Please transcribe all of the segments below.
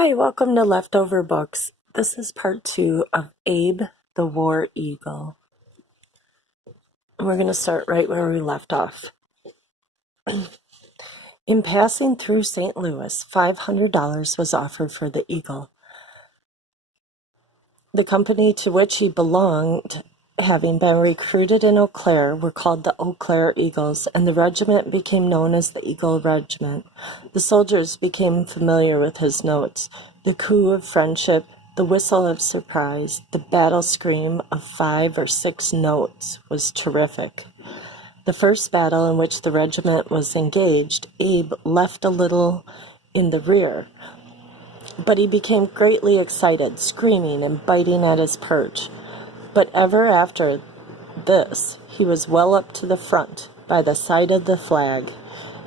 Hi, welcome to Leftover Books. This is part 2 of Abe the War Eagle. We're going to start right where we left off. In passing through St. Louis, $500 was offered for the Eagle. The company to which he belonged, having been recruited in Eau Claire, were called the Eau Claire Eagles, and the regiment became known as the Eagle Regiment. The soldiers became familiar with his notes, the coo of friendship, the whistle of surprise, the battle scream of 5 or 6 notes was terrific. The first battle in which the regiment was engaged, Abe left a little in the rear, but he became greatly excited, screaming and biting at his perch. But ever after this, he was well up to the front, by the side of the flag,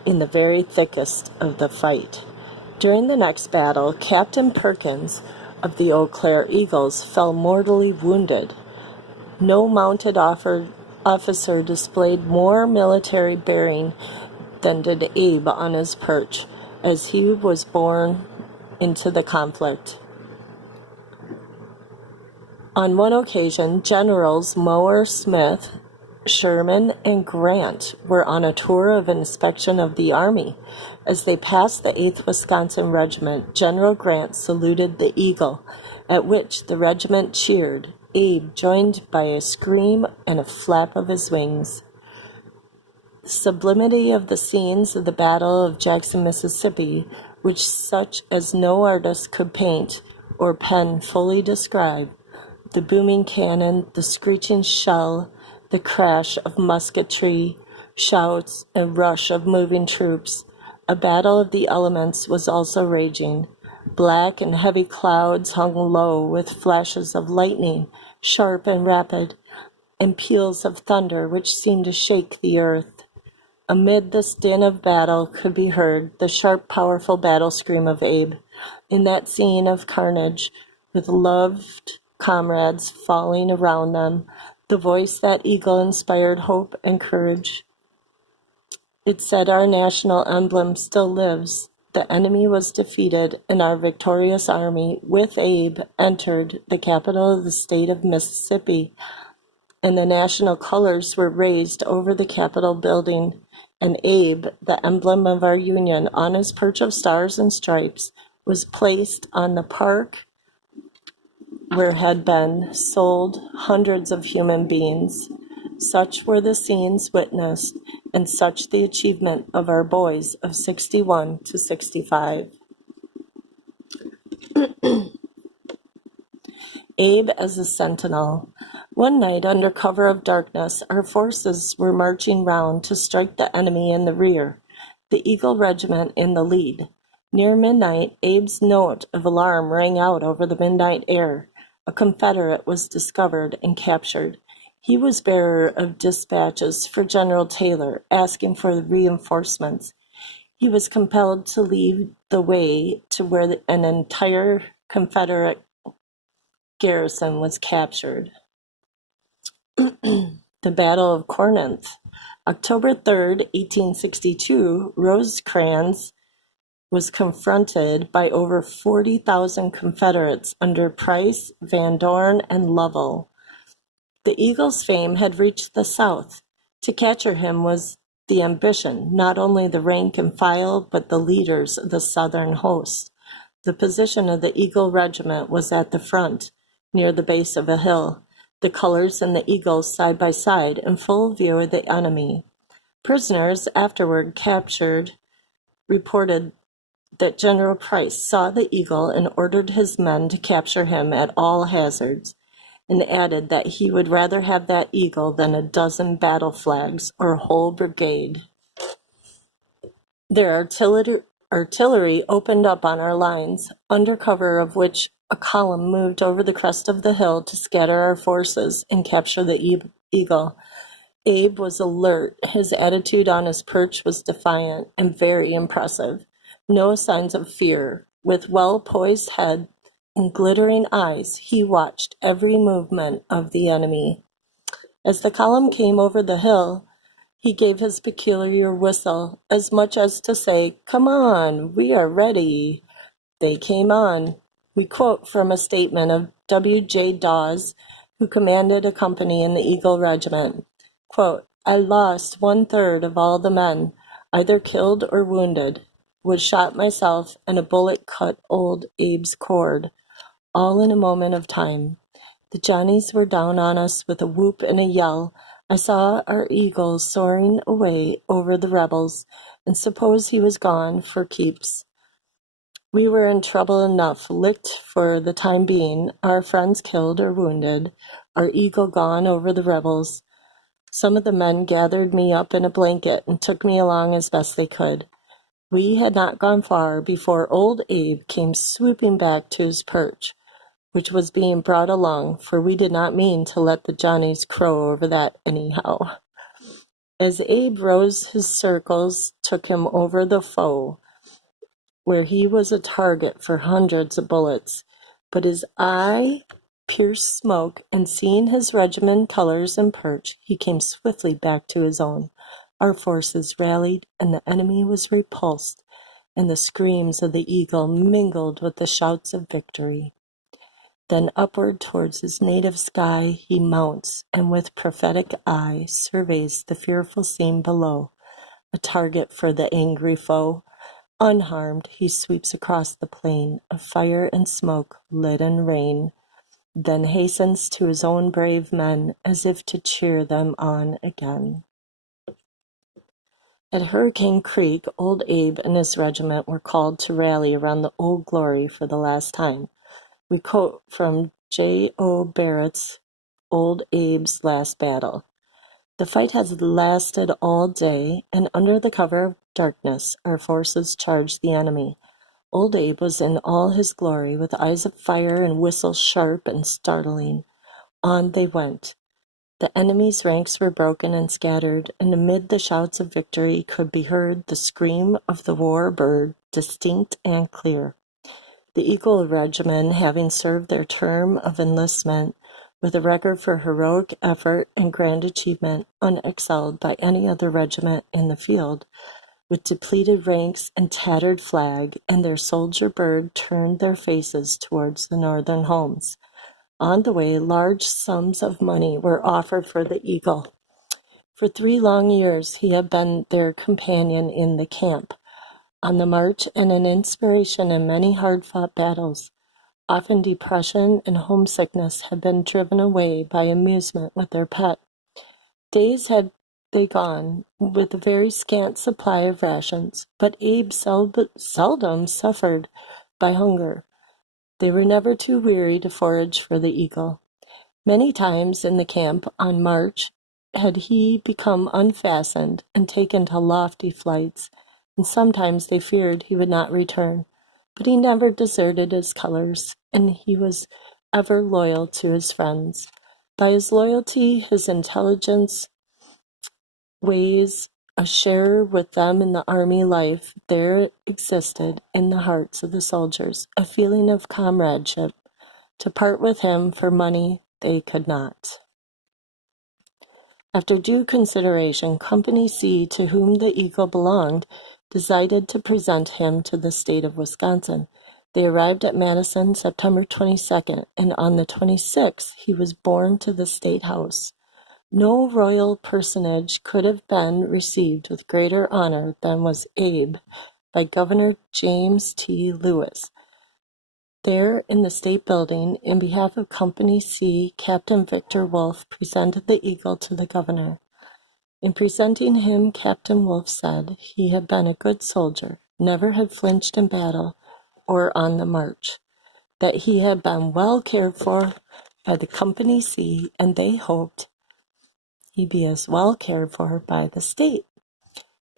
in the very thickest of the fight. During the next battle, Captain Perkins of the Eau Claire Eagles fell mortally wounded. No mounted officer displayed more military bearing than did Abe on his perch, as he was borne into the conflict. On one occasion, Generals Mower, Smith, Sherman, and Grant were on a tour of inspection of the Army. As they passed the 8th Wisconsin Regiment, General Grant saluted the Eagle, at which the regiment cheered, Abe joined by a scream and a flap of his wings. The sublimity of the scenes of the Battle of Jackson, Mississippi, which such as no artist could paint or pen fully describe, the booming cannon, the screeching shell, the crash of musketry, shouts, and rush of moving troops. A battle of the elements was also raging. Black and heavy clouds hung low with flashes of lightning, sharp and rapid, and peals of thunder which seemed to shake the earth. Amid this din of battle could be heard the sharp, powerful battle scream of Abe. In that scene of carnage, with loved comrades falling around them, the voice that Eagle inspired hope and courage. It said, "Our national emblem still lives. The enemy was defeated, and our victorious army, with Abe, entered the capital of the state of Mississippi, and the national colors were raised over the Capitol building, and Abe, the emblem of our Union, on his perch of stars and stripes, was placed on the park where had been sold hundreds of human beings. Such were the scenes witnessed, and such the achievement of our boys of 61 to 65. Abe as a sentinel. One night, under cover of darkness, our forces were marching round to strike the enemy in the rear, the Eagle Regiment in the lead. Near midnight, Abe's note of alarm rang out over the midnight air. A Confederate was discovered and captured. He was bearer of dispatches for General Taylor, asking for reinforcements. He was compelled to lead the way to where an entire Confederate garrison was captured. The Battle of Corinth. October 3rd, 1862, Rosecrans was confronted by over 40,000 Confederates under Price, Van Dorn, and Lovell. The Eagle's fame had reached the South. To capture him was the ambition, not only the rank and file, but the leaders of the Southern host. The position of the Eagle Regiment was at the front, near the base of a hill, the colors and the eagles side by side, in full view of the enemy. Prisoners afterward captured reported that General Price saw the Eagle and ordered his men to capture him at all hazards, and added that he would rather have that Eagle than a dozen battle flags or a whole brigade. Their artillery opened up on our lines, under cover of which a column moved over the crest of the hill to scatter our forces and capture the Eagle. Abe was alert. His attitude on his perch was defiant and very impressive. No signs of fear. With well-poised head and glittering eyes, he watched every movement of the enemy. As the column came over the hill, he gave his peculiar whistle, as much as to say, "Come on, we are ready." They came on. We quote from a statement of W.J. Dawes, who commanded a company in the Eagle Regiment. Quote, I lost 1/3 of all the men, either killed or wounded, was shot myself, and a bullet cut old Abe's cord, all in a moment of time. The Johnnies were down on us with a whoop and a yell. I saw our eagle soaring away over the rebels, and suppose he was gone for keeps. We were in trouble enough, licked for the time being, our friends killed or wounded, our eagle gone over the rebels. Some of the men gathered me up in a blanket and took me along as best they could. We had not gone far before old Abe came swooping back to his perch, which was being brought along, for we did not mean to let the Johnnies crow over that anyhow. As Abe rose, his circles took him over the foe, where he was a target for hundreds of bullets, but his eye pierced smoke, and seeing his regiment colors and perch, he came swiftly back to his own. Our forces rallied, and the enemy was repulsed, and the screams of the eagle mingled with the shouts of victory. Then upward towards his native sky he mounts, and with prophetic eye surveys the fearful scene below, a target for the angry foe. Unharmed, he sweeps across the plain of fire and smoke, leaden rain, then hastens to his own brave men as if to cheer them on again. At Hurricane Creek, old Abe and his regiment were called to rally around the Old Glory for the last time. We quote from J. O. Barrett's Old Abe's Last Battle. The fight has lasted all day, and under the cover of darkness, our forces charged the enemy. Old Abe was in all his glory, with eyes of fire and whistles sharp and startling. On they went. The enemy's ranks were broken and scattered, and amid the shouts of victory could be heard the scream of the war bird, distinct and clear. The Eagle Regiment, having served their term of enlistment with a record for heroic effort and grand achievement unexcelled by any other regiment in the field, with depleted ranks and tattered flag, and their soldier bird turned their faces towards the northern homes. On the way, large sums of money were offered for the Eagle. For 3 long years he had been their companion in the camp, on the march, and an inspiration in many hard-fought battles. Often depression and homesickness had been driven away by amusement with their pet. Days had they gone with a very scant supply of rations, but Abe seldom suffered by hunger. They were never too weary to forage for the eagle. Many times in the camp on march had he become unfastened and taken to lofty flights, and sometimes they feared he would not return. But he never deserted his colors, and he was ever loyal to his friends. By his loyalty, his intelligence, ways, a share with them in the army life, there existed in the hearts of the soldiers a feeling of comradeship. To part with him for money they could not. After due consideration, Company C, to whom the Eagle belonged, decided to present him to the state of Wisconsin. They arrived at Madison September 22nd, and on the 26th he was borne to the State House. No royal personage could have been received with greater honor than was Abe by Governor James T. Lewis. There, in the State Building, in behalf of Company C, Captain Victor Wolfe presented the Eagle to the governor. In presenting him, Captain Wolfe said he had been a good soldier, never had flinched in battle or on the march, that he had been well cared for by the Company C, and they hoped he'd be as well cared for by the state.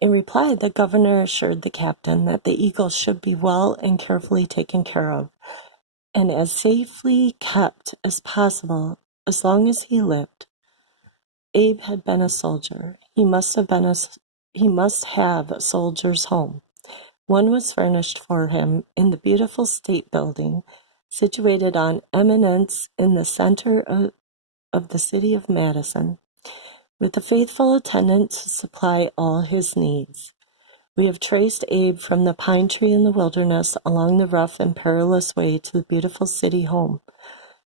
In reply, the governor assured the captain that the Eagle should be well and carefully taken care of, and as safely kept as possible as long as he lived. Abe had been a soldier. He must have a soldier's home. One was furnished for him in the beautiful State Building, situated on eminence in the center of the city of Madison, with a faithful attendant to supply all his needs. We have traced Abe from the pine tree in the wilderness along the rough and perilous way to the beautiful city home.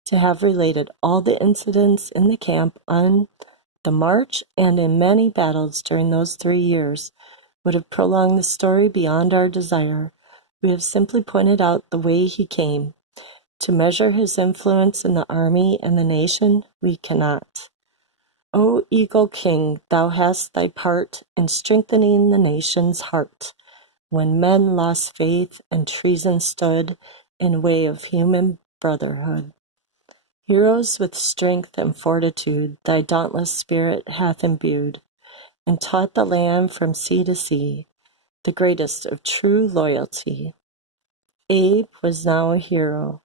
To have related all the incidents in the camp on the march and in many battles during those 3 years would have prolonged the story beyond our desire. We have simply pointed out the way he came. To measure his influence in the army and the nation, we cannot. O Eagle King, thou hast thy part in strengthening the nation's heart, when men lost faith and treason stood in way of human brotherhood. Heroes with strength and fortitude thy dauntless spirit hath imbued, and taught the land from sea to sea, the greatest of true loyalty. Abe was now a hero.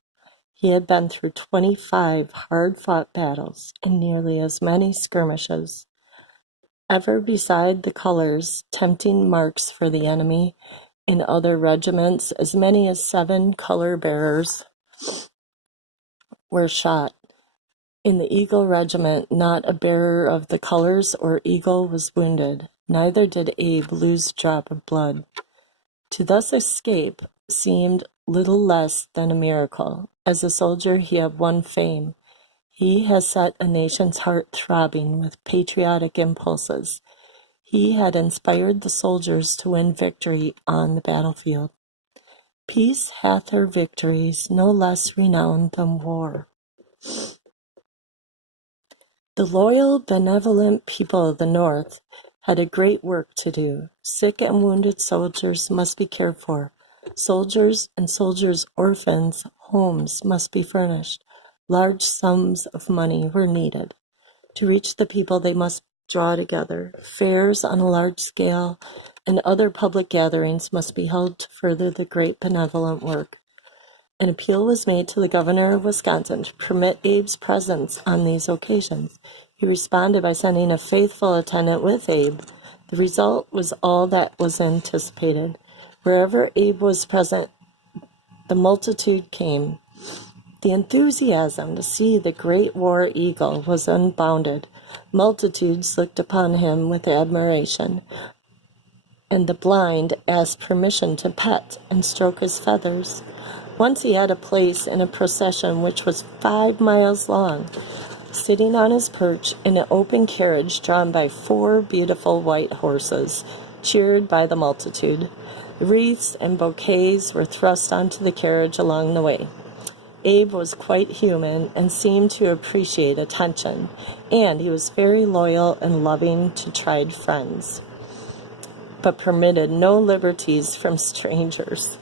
He had been through 25 hard-fought battles and nearly as many skirmishes. Ever beside the colors, tempting marks for the enemy, in other regiments, as many as 7 color-bearers were shot. In the Eagle Regiment, not a bearer of the colors or eagle was wounded. Neither did Abe lose a drop of blood. To thus escape seemed little less than a miracle. As a soldier, he had won fame. He has set a nation's heart throbbing with patriotic impulses. He had inspired the soldiers to win victory on the battlefield. Peace hath her victories no less renowned than war. The loyal, benevolent people of the North had a great work to do. Sick and wounded soldiers must be cared for. Soldiers and soldiers' orphans' homes must be furnished. Large sums of money were needed. To reach the people, they must draw together. Fairs on a large scale and other public gatherings must be held to further the great benevolent work. An appeal was made to the governor of Wisconsin to permit Abe's presence on these occasions. He responded by sending a faithful attendant with Abe. The result was all that was anticipated. Wherever Abe was present, the multitude came. The enthusiasm to see the great war eagle was unbounded. Multitudes looked upon him with admiration, and the blind asked permission to pet and stroke his feathers. Once he had a place in a procession which was 5 miles long, sitting on his perch in an open carriage drawn by 4 beautiful white horses, cheered by the multitude. Wreaths and bouquets were thrust onto the carriage along the way. Abe was quite human and seemed to appreciate attention, and he was very loyal and loving to tried friends, but permitted no liberties from strangers.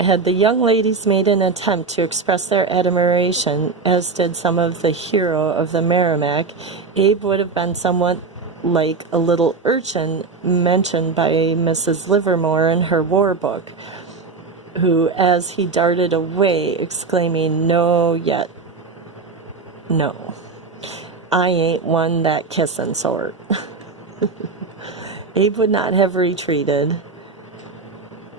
Had the young ladies made an attempt to express their admiration, as did some of the hero of the Merrimac, Abe would have been somewhat like a little urchin mentioned by Mrs. Livermore in her war book, who, as he darted away, exclaiming, "No, yet, no, I ain't one that kissin' sort." Abe would not have retreated.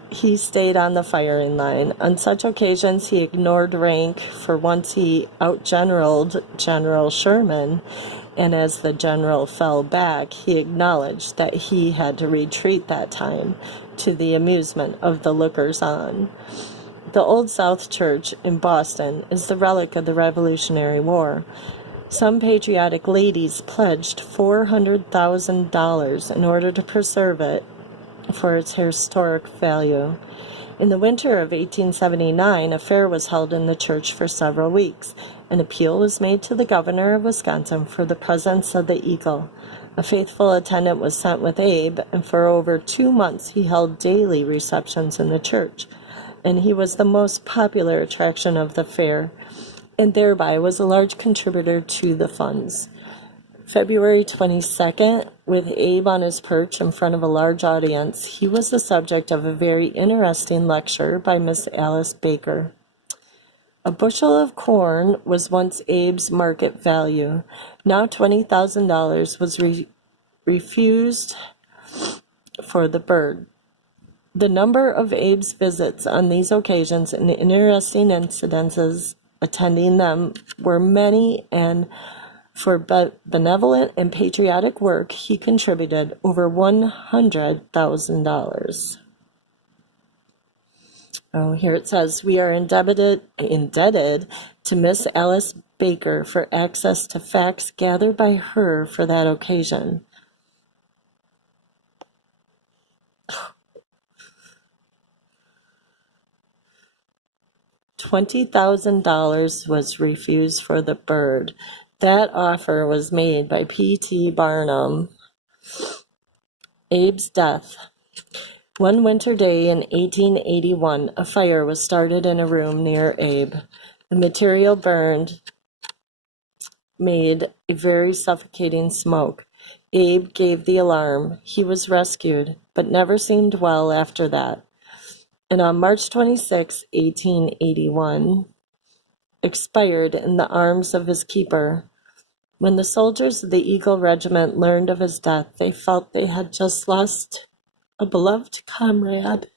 He stayed on the firing line. On such occasions, he ignored rank, for once he outgeneraled General Sherman, and as the general fell back, he acknowledged that he had to retreat that time, to the amusement of the lookers-on. The Old South Church in Boston is the relic of the Revolutionary War. Some patriotic ladies pledged $400,000 in order to preserve it for its historic value. In the winter of 1879, a fair was held in the church for several weeks. An appeal was made to the governor of Wisconsin for the presence of the eagle. A faithful attendant was sent with Abe, and for over 2 months he held daily receptions in the church, and he was the most popular attraction of the fair, and thereby was a large contributor to the funds. February 22nd, with Abe on his perch in front of a large audience, he was the subject of a very interesting lecture by Miss Alice Baker. A bushel of corn was once Abe's market value. Now $20,000 was refused for the bird. The number of Abe's visits on these occasions and the interesting incidences attending them were many and For benevolent and patriotic work, he contributed over $100,000. Oh, here it says, we are indebted to Miss Alice Baker for access to facts gathered by her for that occasion. $20,000 was refused for the bird. That offer was made by P.T. Barnum. Abe's death. One winter day in 1881, a fire was started in a room near Abe. The material burned made a very suffocating smoke. Abe gave the alarm. He was rescued, but never seemed well after that. And on March 26, 1881, expired in the arms of his keeper. When the soldiers of the Eagle Regiment learned of his death, they felt they had just lost a beloved comrade.